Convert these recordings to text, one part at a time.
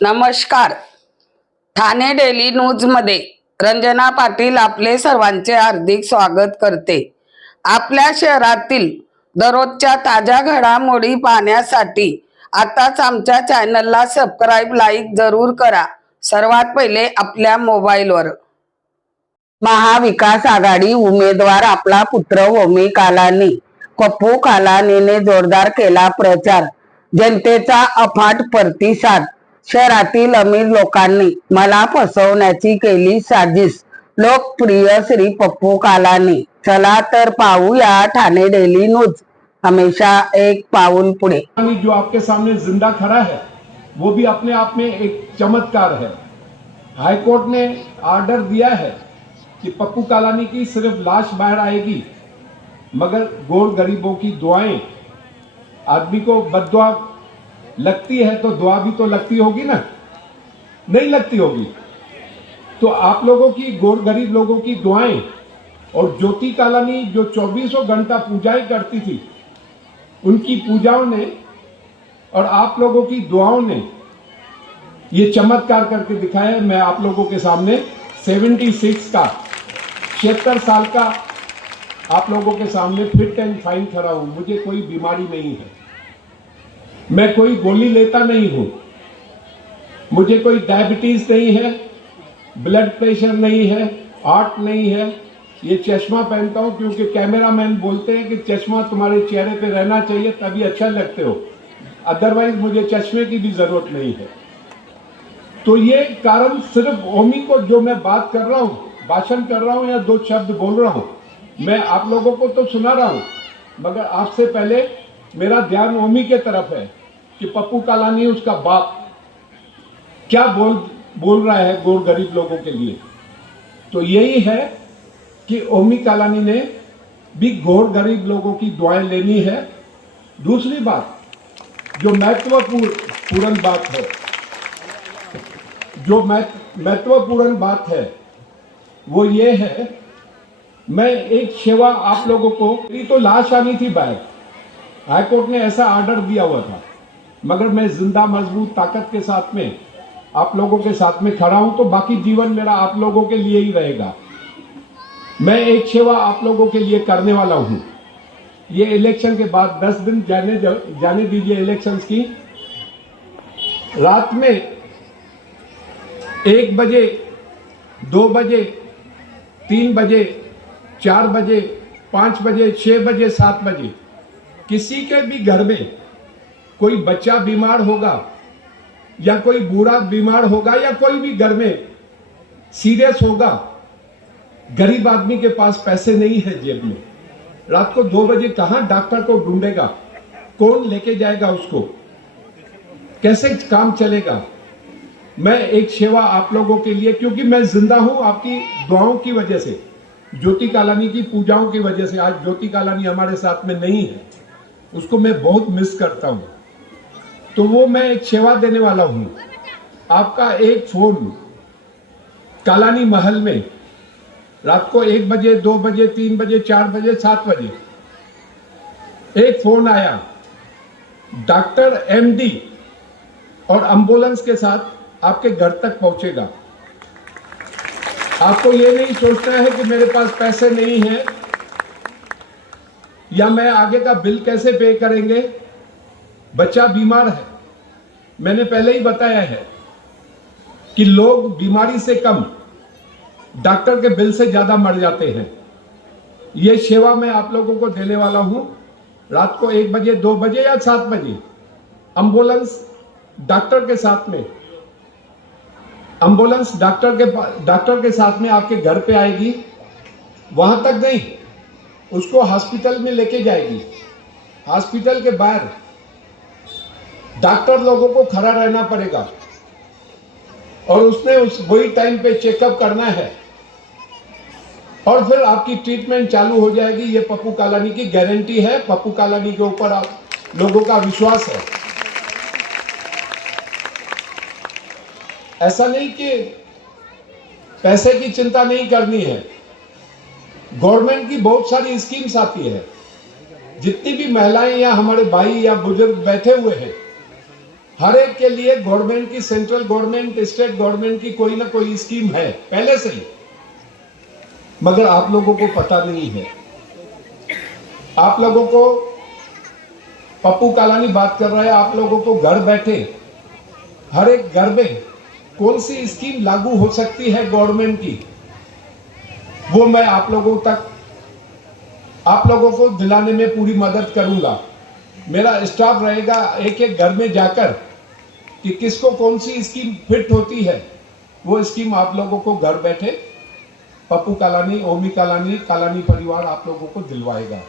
नमस्कार. Thane daily news मध्ये रंजना पाटील आपले सर्वांचे हार्दिक स्वागत करते. आपल्या शहरातील दररोजच्या ताज्या घडामोडी पाहण्यासाठी आताच आमच्या चॅनलला सबस्क्राइब लाईक जरूर करा. सर्वात पहिले आपल्या मोबाईलवर. महाविकास आघाडी उमेदवार आपला पुत्र ओमी कालानी पप्पू कालानीने जोरदार केला प्रचार. जनतेचा अफाट प्रतिसाद. शहरातील अमीर लोकांनी मला फसवण्याची केली साजिश. लोकप्रिय श्री पप्पू कालानी. चला तर पाहूया ठाणे डेली न्यूज, हमेशा एक पाऊल पुढे. जो आपके सामने जिंदा खड़ा है वो भी अपने आप में एक चमत्कार है। हाईकोर्ट ने ऑर्डर दिया है कि पप्पू कालानी की सिर्फ लाश बाहर आएगी, मगर गोर गरीबों की दुआएं, आदमी को बद्दुआ लगती है तो दुआ भी तो लगती होगी ना, नहीं लगती होगी। तो आप लोगों की, गोर गरीब लोगों की दुआएं और ज्योति कालानी जो 24 घंटा पूजाएं करती थी, उनकी पूजाओं ने और आप लोगों की दुआओं ने ये चमत्कार करके दिखाया। मैं आप लोगों के सामने 76 साल का आप लोगों के सामने फिट एंड फाइन खड़ा हूं। मुझे कोई बीमारी नहीं है, मैं कोई गोली लेता नहीं हूं, मुझे कोई डायबिटीज नहीं है, ब्लड प्रेशर नहीं है, हार्ट नहीं है। ये चश्मा पहनता हूं क्योंकि कैमरामैन बोलते हैं कि चश्मा तुम्हारे चेहरे पे रहना चाहिए तभी अच्छा लगते हो, अदरवाइज मुझे चश्मे की भी जरूरत नहीं है। तो ये कारण सिर्फ ओमी को, जो मैं बात कर रहा हूं, भाषण कर रहा हूं या दो शब्द बोल रहा हूं, मैं आप लोगों को तो सुना रहा हूं, मगर आपसे पहले मेरा ध्यान ओमी के तरफ है कि पप्पू कालानी, उसका बाप, क्या बोल रहा है गोर गरीब लोगों के लिए। तो यही है कि ओमी कालानी ने भी गोर गरीब लोगों की दुआएं लेनी है। दूसरी बात जो महत्वपूर्ण बात है, जो महत्वपूर्ण बात है वो ये है, मैं एक सेवा आप लोगों को, मेरी तो लाश आनी थी बाहर, हाईकोर्ट ने ऐसा ऑर्डर दिया हुआ था, मगर मैं जिंदा मजबूत ताकत के साथ में आप लोगों के साथ में खड़ा हूं, तो बाकी जीवन मेरा आप लोगों के लिए ही रहेगा। मैं एक सेवा आप लोगों के लिए करने वाला हूं। ये इलेक्शन के बाद 10 दिन जाने दीजिए इलेक्शंस की। रात में 1 बजे, 2 बजे, 3 बजे, 4 बजे, 5 बजे, 6 बजे, 7 बजे किसी के भी घर में कोई बच्चा बीमार होगा या कोई बूढ़ा बीमार होगा या कोई भी घर में सीरियस होगा, गरीब आदमी के पास पैसे नहीं है जेब में, रात को 2 बजे कहां डॉक्टर को ढूंढेगा, कौन लेके जाएगा उसको, कैसे काम चलेगा। मैं एक सेवा आप लोगों के लिए, क्योंकि मैं जिंदा हूं आपकी दुआओं की वजह से, ज्योति कालानी की पूजाओं की वजह से। आज ज्योति कालानी हमारे साथ में नहीं है, उसको मैं बहुत मिस करता हूं, तो वो मैं एक सेवा देने वाला हूं। आपका एक फोन कालानी महल में रात को 1 बजे, 2 बजे, 3 बजे, 4 बजे, 7 बजे एक फोन आया, डॉक्टर MD और एम्बुलेंस के साथ आपके घर तक पहुंचेगा। आपको ये नहीं सोचना है कि मेरे पास पैसे नहीं है या मैं आगे का बिल कैसे पे करेंगे, बच्चा बीमार है। मैंने पहले ही बताया है कि लोग बीमारी से कम डॉक्टर के बिल से ज्यादा मर जाते हैं। यह सेवा मैं आप लोगों को देने वाला हूं। रात को 1 बजे, 2 बजे या 7 बजे एम्बुलेंस डॉक्टर के साथ में, एम्बुलेंस डॉक्टर के साथ में आपके घर पे आएगी। वहां तक नहीं, उसको हॉस्पिटल में लेके जाएगी। हॉस्पिटल के बाहर डॉक्टर लोगों को खड़ा रहना पड़ेगा और उसने वही टाइम पे चेकअप करना है और फिर आपकी ट्रीटमेंट चालू हो जाएगी। ये पप्पू कालानी की गारंटी है, पप्पू कालानी के ऊपर आप लोगों का विश्वास है। ऐसा नहीं कि पैसे की चिंता नहीं करनी है, गवर्नमेंट की बहुत सारी स्कीम्स आती है। जितनी भी महिलाएं या हमारे भाई या बुजुर्ग बैठे हुए हैं, हर एक के लिए गवर्नमेंट की, सेंट्रल गवर्नमेंट, स्टेट गवर्नमेंट की कोई ना कोई स्कीम है पहले से ही, मगर आप लोगों को पता नहीं है। आप लोगों को, पप्पू कालानी बात कर रहा है, आप लोगों को घर बैठे हर एक घर में कौन सी स्कीम लागू हो सकती है गवर्नमेंट की, वो मैं आप लोगों तक, आप लोगों को दिलाने में पूरी मदद करूंगा। मेरा स्टाफ रहेगा एक एक घर में जाकर कि किसको कौन सी स्कीम फिट होती है, वो स्कीम आप लोगों को घर बैठे पप्पू कालानी, ओमी कालानी, कालानी परिवार आप लोगों को दिलवाएगा।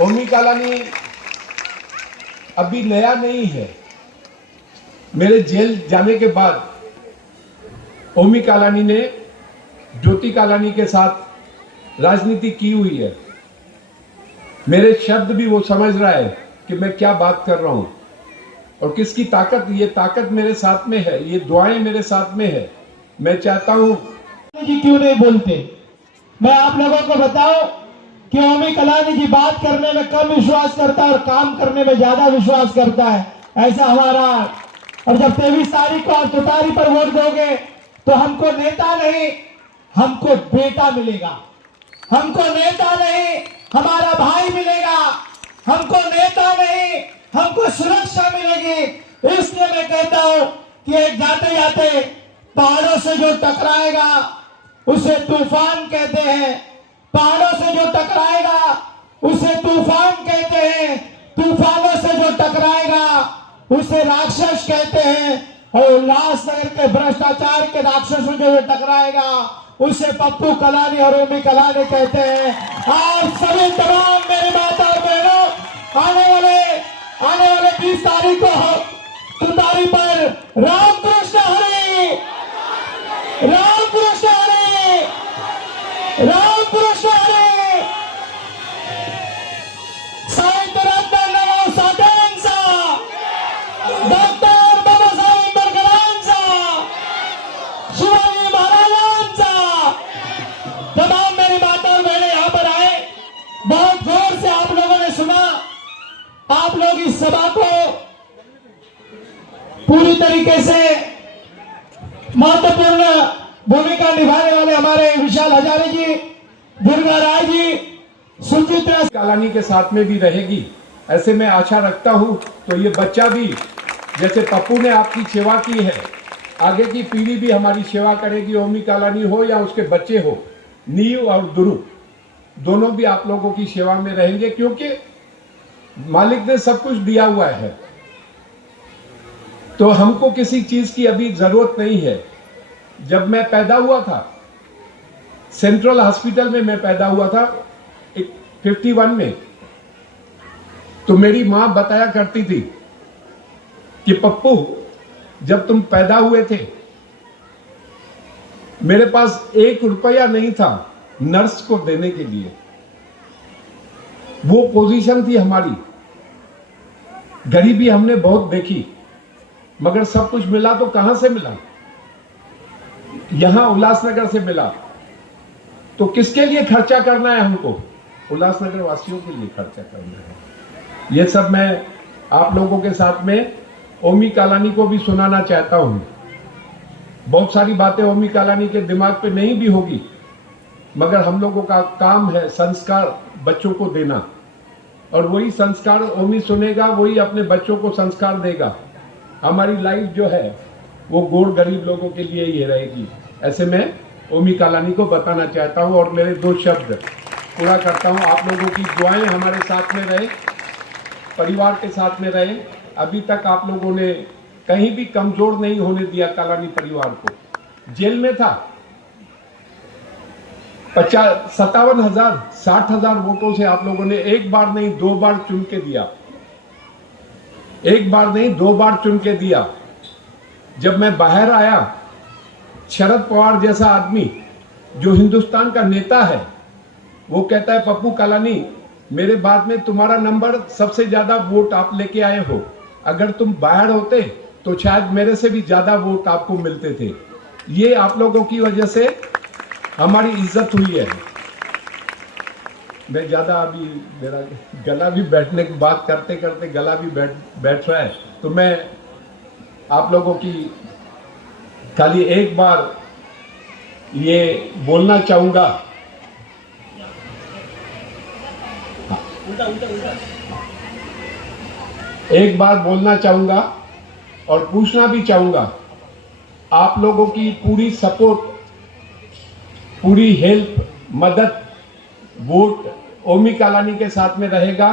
ओमी कालानी अभी नया नहीं है। मेरे जेल जाने के बाद ओमी कालानी ने ज्योति कालानी के साथ राजनीति की हुई है। मेरे शब्द भी वो समझ रहा है कि मैं क्या बात कर रहा हूं और किसकी ताकत, ये ताकत मेरे साथ में है, ये दुआएं मेरे साथ में है। मैं चाहता हूं जी क्यों नहीं बोलते। मैं आप लोगों को बताऊं कि ओमी कालानी जी बात करने में कम विश्वास करता है और काम करने में ज्यादा विश्वास करता है, ऐसा हमारा। और जब 23 तारीख को आप तुतारी पर वोट दोगे तो हमको नेता नहीं, हमको बेटा मिलेगा। हमको नेता नहीं, हमारा भाई मिलेगा। हमको नेता नहीं, हमको सुरक्षा मिलेगी। इसलिए मैं कहता हूं कि एक जाते जाते पहाड़ों से जो टकराएगा उसे तूफान कहते हैं। पहाड़ों से जो टकराएगा उसे तूफान कहते हैं। तूफानों से जो टकराएगा उसे राक्षस कहते हैं। और उल्लासनगर के भ्रष्टाचार के राक्षसों से जो टकराएगा उसे पप्पू कालानी और ओमी कालानी कहते हैं। आप सभी तमाम मेरी माता और बहनों, आने वाले 20 तारीख को तुतारी पर रामकृष्ण हरि, रामकृष्ण हरि, रामकृष्ण हरि, साहित्य रत्न नमो साठ्यांचा डॉक्टर बाबासाहेब आंबेडकरांचा, शिवाजी महाराजांचा। तमाम मेरी माता और बहनें यहां पर आए, बहुत गौर से आप लोगों ने सुना। आप लोग इस सभा को पूरी तरीके से महत्वपूर्ण भूमिका निभाने वाले हमारे विशाल हजारे जी, दुर्गा राय जी, सुचित्रा कालानी के साथ में भी रहेगी, ऐसे मैं आशा रखता हूं। तो ये बच्चा भी, जैसे पप्पू ने आपकी सेवा की है, आगे की पीढ़ी भी हमारी सेवा करेगी। ओमी कालानी हो या उसके बच्चे हो, नीव और दुरु, दोनों भी आप लोगों की सेवा में रहेंगे, क्योंकि मालिक ने सब कुछ दिया हुआ है। तो हमको किसी चीज की अभी जरूरत नहीं है। जब मैं पैदा हुआ था, सेंट्रल हॉस्पिटल में मैं पैदा हुआ था 51 में, तो मेरी मां बताया करती थी कि पप्पू जब तुम पैदा हुए थे मेरे पास 1 रुपया नहीं था नर्स को देने के लिए। वो पोजीशन थी हमारी। गरीबी हमने बहुत देखी, मगर सब कुछ मिला तो कहां से मिला? यहां उल्लासनगर से मिला। तो किसके लिए खर्चा करना है हमको? उल्लासनगर वासियों के लिए खर्चा करना है। यह सब मैं आप लोगों के साथ में ओमी कालानी को भी सुनाना चाहता हूं। बहुत सारी बातें ओमी कालानी के दिमाग पे नहीं भी होगी, मगर हम लोगों का काम है संस्कार बच्चों को देना, और वही संस्कार ओमी सुनेगा, वही अपने बच्चों को संस्कार देगा। हमारी लाइफ जो है वो गोर गरीब लोगों के लिए ही रहेगी, ऐसे मैं ओमी कालानी को बताना चाहता हूं। और मेरे 2 शब्द पूरा करता हूं। आप लोगों की दुआएं हमारे साथ में रहे, परिवार के साथ में रहे। अभी तक आप लोगों ने कहीं भी कमजोर नहीं होने दिया कालानी परिवार को। जेल में था, 57,000 60,000 वोटों से आप लोगों ने एक बार नहीं 2 बार चुन के दिया, एक बार नहीं 2 बार चुन के दिया। जब मैं बाहर आया, शरद पवार जैसा आदमी जो हिंदुस्तान का नेता है, वो कहता है पप्पू कालानी मेरे बाद में तुम्हारा नंबर सबसे ज्यादा वोट आप लेके आए हो, अगर तुम बाहर होते तो शायद मेरे से भी ज्यादा वोट आपको मिलते थे। ये आप लोगों की वजह से हमारी इज्जत हुई है। मैं ज़्यादा अभी मेरा गला भी बैठने की बात करते करते गला भी बैठ रहा है, तो मैं आप लोगों की खाली एक बार ये बोलना चाहूँगा। एक बार बोलना चाहूँगा और पूछना भी चाहूँगा, आप लोगों की पूरी सपोर्ट, पूरी हेल्प, मदद, वोट ओमी कालानी के साथ में रहेगा।